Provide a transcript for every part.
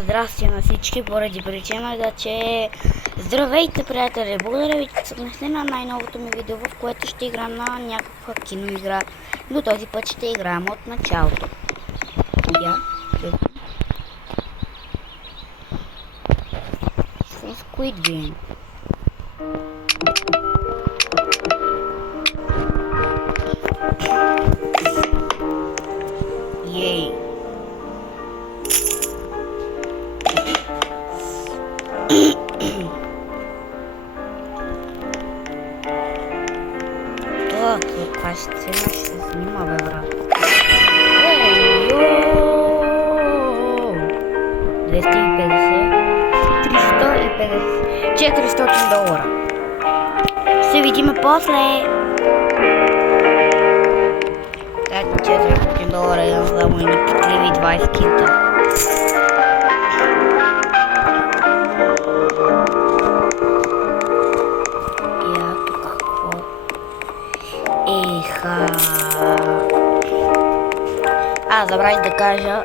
Здрасти на всички, поради причината, че здравейте, приятели! Благодаря ви, че се отнесли на най-новото ми видео, в което ще играм на някаква киноигра, но този път ще играем от началото. С Squid Game. Ей! Каква сцена ще снима, бе, брат? 250, 350, 400 долара. Се видиме после. Как 400 долара имам само и непитливи 20 кинта. Забравих да кажа,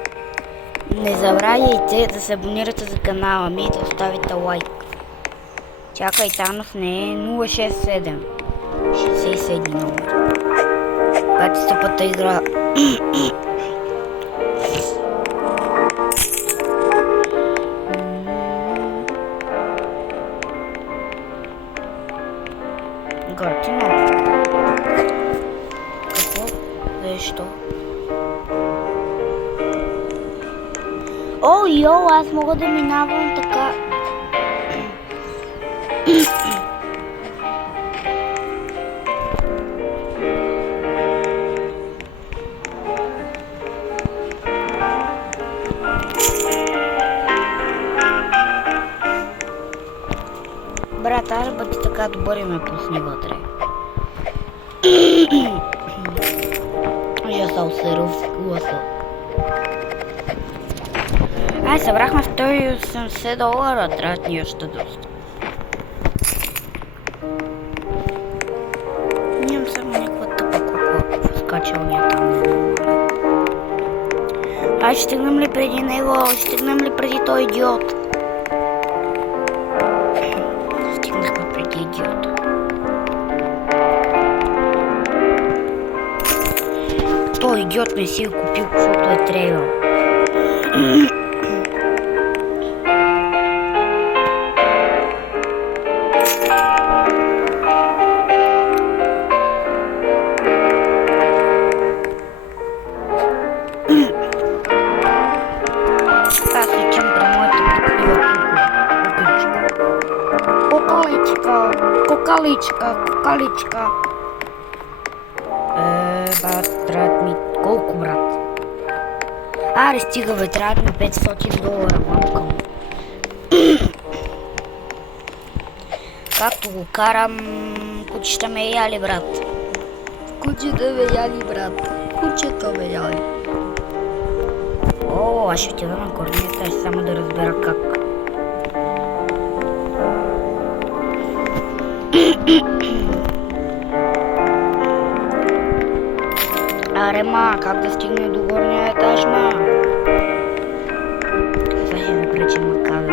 не забравяйте да се абонирате за канала ми и да оставите лайк. Чакай, Танов не е 067 61 номер. Пати стъпата игра. Готино. Какво? Защо? О, йо, аз мога да минавам така. Брат, аз бъди така добър и ме пусни вътре. Я стал сърв с гласа. Ай, събрахме 180 долара, трябват ни още доста. Нямам само някаква тъпа кукла в скачалния там. Ай, ще стигнем ли преди него? Ще стигнем ли преди той идиот? Стигнахме преди идиота. Той идиот не си го купил, защото е трябвал. Кокаличка. Брат ми, колко, брат? Аре, стига, бе, трябва ми 500 долара, мамка му. Както го карам, кучета ме яли, брат. Кучета ме яли, брат. Кучета ме яли. О, аз ще отида на корнета, само да разбера как. Аре, ма, как да стигне до горния етаж, ма? Сега ще ми пречи макавер.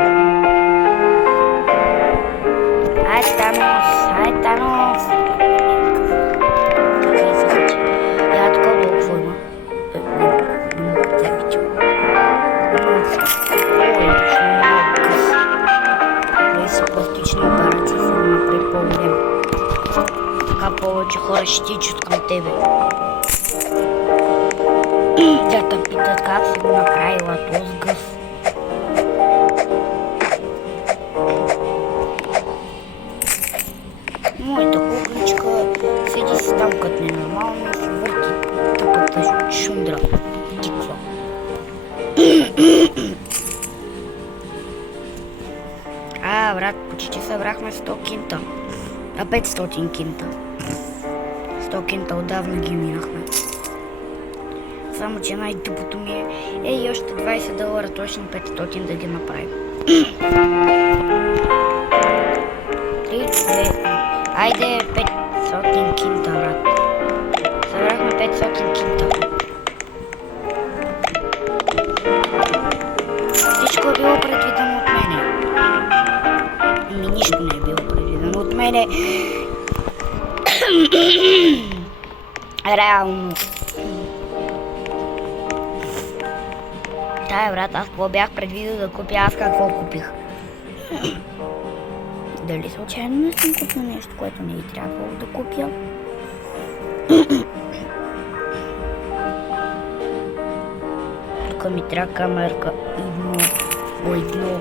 Ай, Танос! Чакай се хачи. Я тук долу какво има? Не мога да те видя. Ой, точно малко къс. Той са пластични операции, са напред по-голем. Така повече хора ще тичат към тебе. Да те питат как си го направила този гъс. Моята кукличка седи си там като ненормално и се върти тъпата шундра. Тиква. Брат, почти събрахме 100 кинта. 500 кинта. 100 кинта отдавна ги минахме. Само че най-тъпото ми е и още 20 долара, точно 500 да ги направим. Айде 500 кинта, брат. Събрахме 500 кинта. всичко е било предвидено от мене. Ами нищо не е било предвидено от мене. Реално. Тая брат, аз какво бях предвидил да купя, аз какво купих. Дали случайно не съм купил нещо, което не е трябвало да купя? Тук ми трябва камерка едно.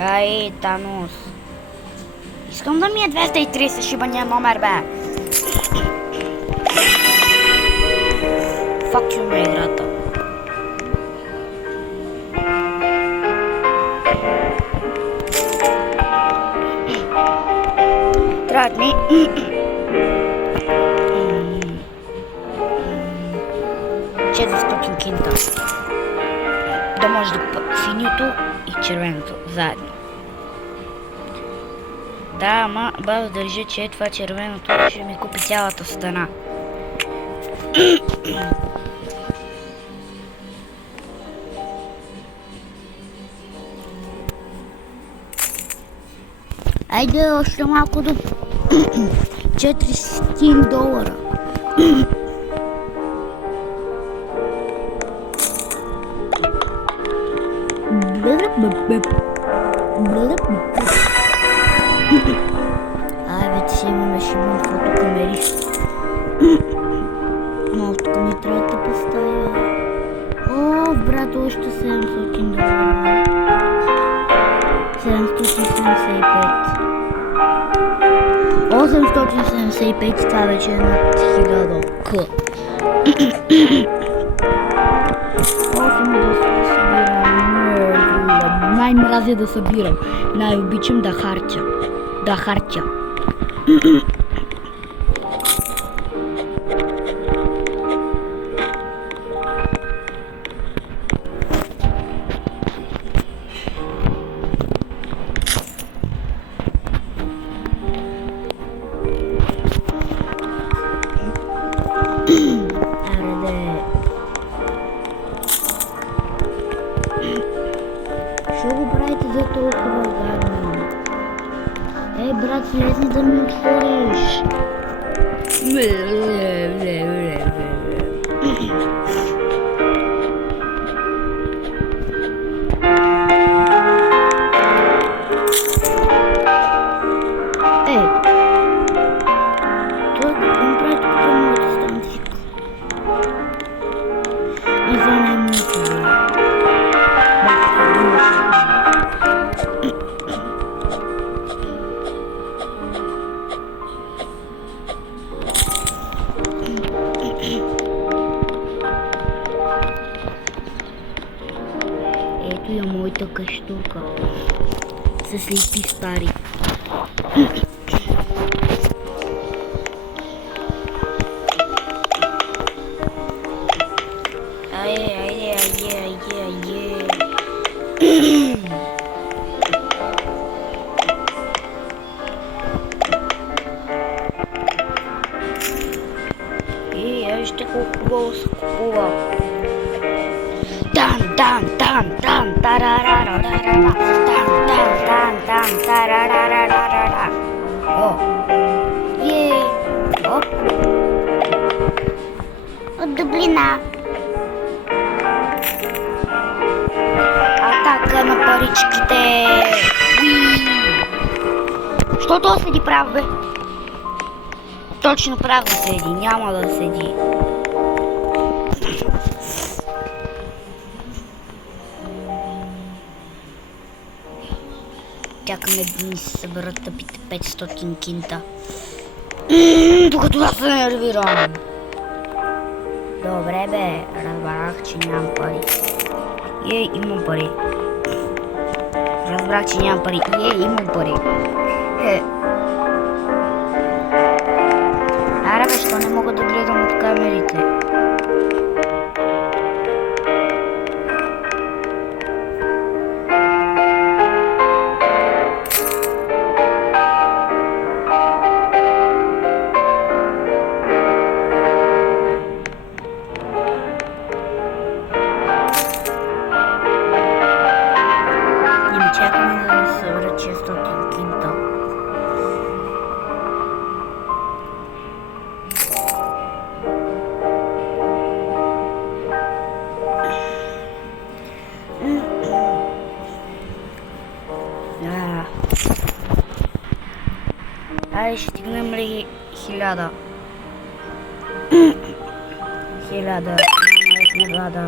Ай, Танос. Искам да ми е 230 шибания номер, бе. Fuck you, ме играта. Трябват ми 400 кинта. Да може да купа синьото и червеното заедно. Да, ама баба държи, че това червеното ще ми купи цялата стена. Айде още малко до $400. Ай, вече си имаме шибан фотокамери. Но тук ми трябва да поставя. О, брат, още $700. 775. 875, това вече е над 1000 к. Най-мразя да събирам. Най-обичам да харча. Що го правите за толкова гадно? Ей, брат, слезни да ми отвориш. Ей, той какво прави тук по моята станция? И за не му това. Ето я моята къщурка. С слепи стари. Айде. Вижте колко хубаво се купува. От Дублина. Атака на паричките. Що то седи прав, бе? Точно прав да седи, няма да седи. Чакаме да ни се съберат тъпите 500 кинта. Докато аз се нервирам. Добре, бе, разбрах, че нямам пари. Имам пари. Разбрах, че нямам пари. Имам пари. Аре, бе, що не мога да гледам от камерите? Ай, ще стигнем ли 1000? 1000. Награда.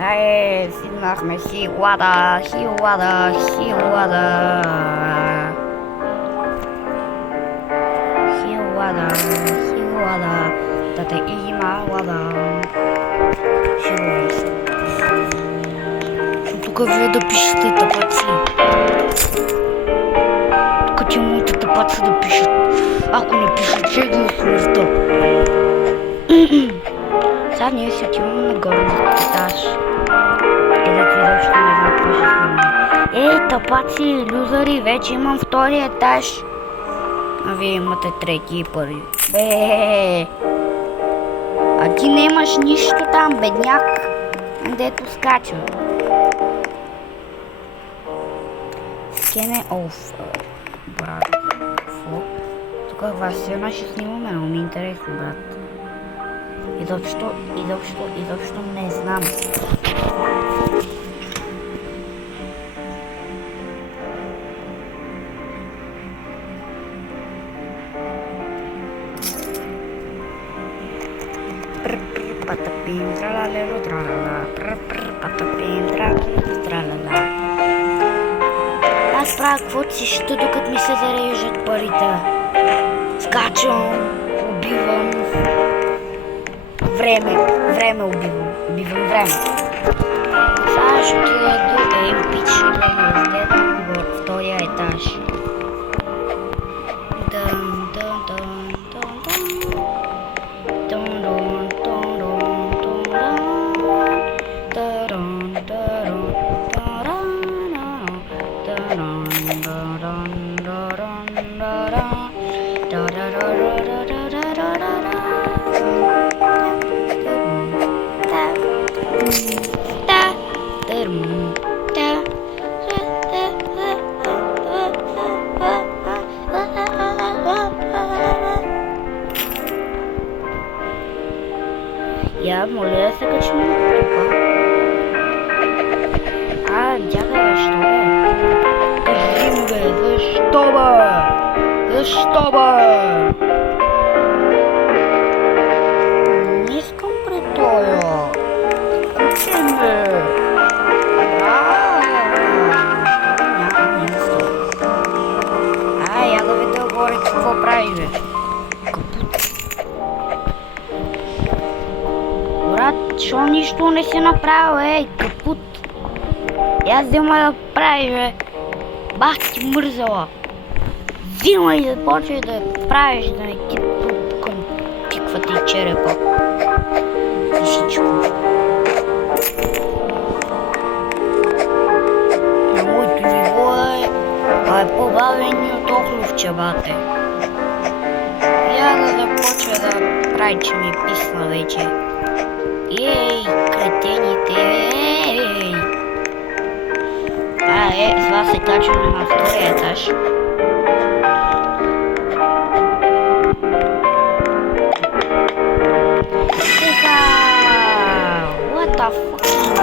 Ай, стигнахме 1000. 1000. 1000. 1000. Дате има лада. Сигурен съм. Тук вие да пишете тапаци. Тук ти моите тапаци да пишат. Ако не пишат, ще ги усмърта. Сега ние си отиваме на горния етаж. Където изобщо не знам какво ще снимаме. Ей, тапаци, люзари, вече имам втория етаж. А вие имате трети и първи. Бе! А ти не имаш нищо там, бедняк. Дето скача. Скене оф. Брат. Какво? Тук каква сцена ще снимаме, но ми е интересно, брат. Изобщо не знам. Patapim, tralalero, tralala. Patapim, тралала. Аз правя каквото си ще, докато ми се зарежат парите. Скачам, убивам. Време убивам. Убивам време. Сега ще отида до Емпич, ще да разгледам във втория етаж. Я моля да се качим тук. Дяка, защо бе? Кажи му бе, защо бе? Защо бе? Не искам пред тоя. Куче ме. Няма място. Я да видя горе какво прави бе. Брат, шо нищо не си направил, ей, капут. Я взема да прави, бе. Бах ти мързала. Взима и започвай да правиш, да не ти пиква ти черепа. И всичко. На моето ниво е по-бавен и от Охловче, бате. Я да започва да прави, че ми е писна вече. Ей, кретените, ей! С вас се качваме на втория етаж. Еха! What the fucking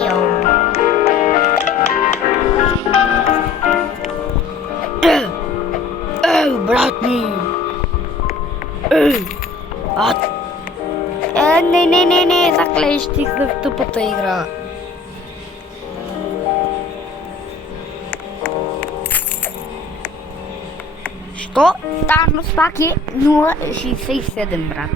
hell? Брат ми! Не, заклещих се в тъпата игра. Що? Стажност пак е 0,67, брат.